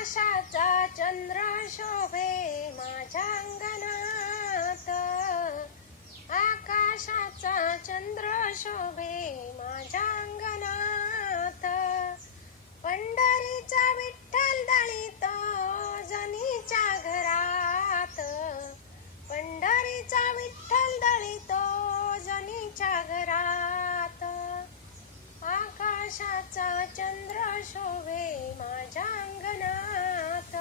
आकाशाचा चंद्र शोभे माझ्या अंगणात, आकाशाचा चंद्र शोभे माझ्या अंगणात. पंढरीचा विठ्ठल दळीतो जनीच्या घरात, पंढरीचा विठ्ठल दळीतो जनीच्या घरात. आकाशाचा चंद्र शोभे माझ्या अंगणात,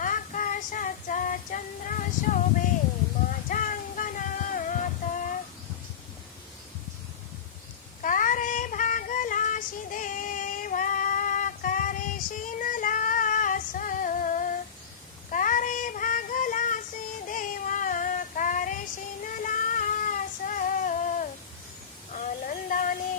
आकाशाचा चंद्र शोभे माझ्या अंगणात. का रे भागलाशी देवा का रे शिनलास, का रे भागलासी देवा का रे शिनलास. आनंदाने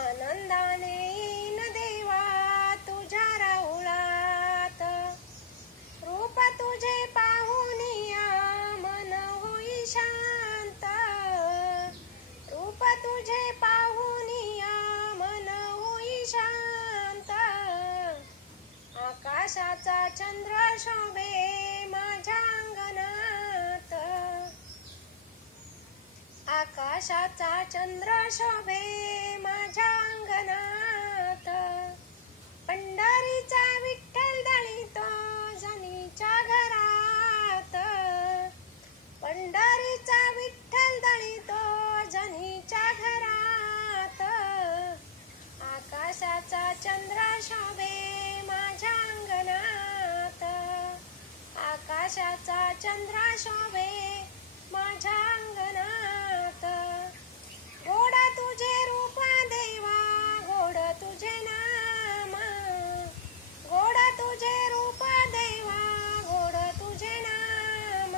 आनंदाने येईन देवा तुझ्या राऊळात. रूप तुझे पाहुनिया मन होई शांत, रूप तुझे पाहुनिया मन होई शांत. आकाशाचा चंद्र शोभे माझ्या अंगणात, आकाशाचा चंद्र शोभे माझ्या अंगणात. पंढरीचा विठ्ठल दळीतो जनीच्या घरात, पंढरीचा विठ्ठल दळीतो जनीच्या घरात. आकाशाचा चंद्र शोभे माझ्या अंगणात, आकाशाचा चंद्र शोभे माझ्या अंगणात. गोड तुझे रूप देवा गोड तुझे नाम, गोड तुझे रूप देवा गोड तुझे नाम.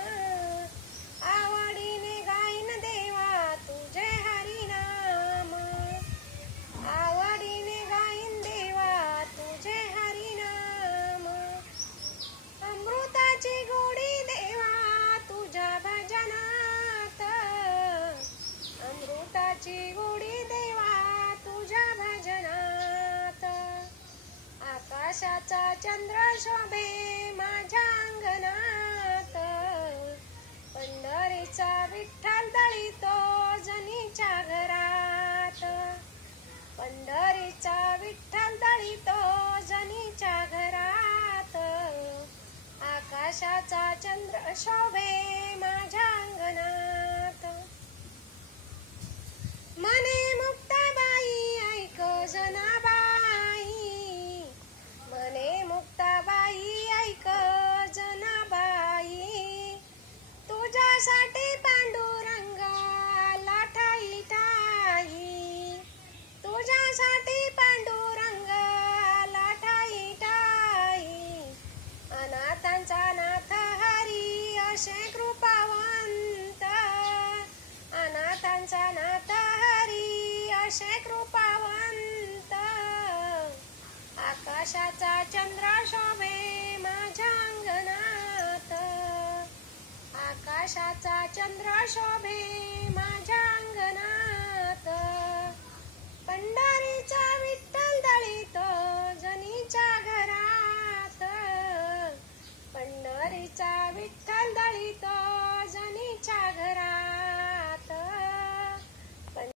आवडीने गाईन देवा तुझे हरिनाम, आवडीने गाईन देवा तुझे हरिनाम. अमृताची गोडी देवा तुझ्या भजनात, अमृताची गोडी देवा तुझ्या भजनात. आकाशाचा चंद्र शोभे माझ्या अंगणात, पंढरीचा विठ्ठल दळीतो जनीच्या घरात, पंढरीचा विठ्ठल दळीतो जनीच्या घरात. आकाशाचा चंद्र शोभे माझ्या अंगणात. मने मुक्ताबाई ऐक जनाबाई, मने मुक्ताबाई ऐक जनाबाई. तुझ्यासाठी पांडुरंग लाठाई ठाई, तुझ्यासाठी पांडुरंग लाठाई ठाई. अनाथांचा नाथ हरी असे कृपावंत, अनाथांचा नाथ हरी असे कृपावंत. आकाशाचा चंद्र शोभे माझ्या अंगणात, आकाशाचा चंद्र शोभे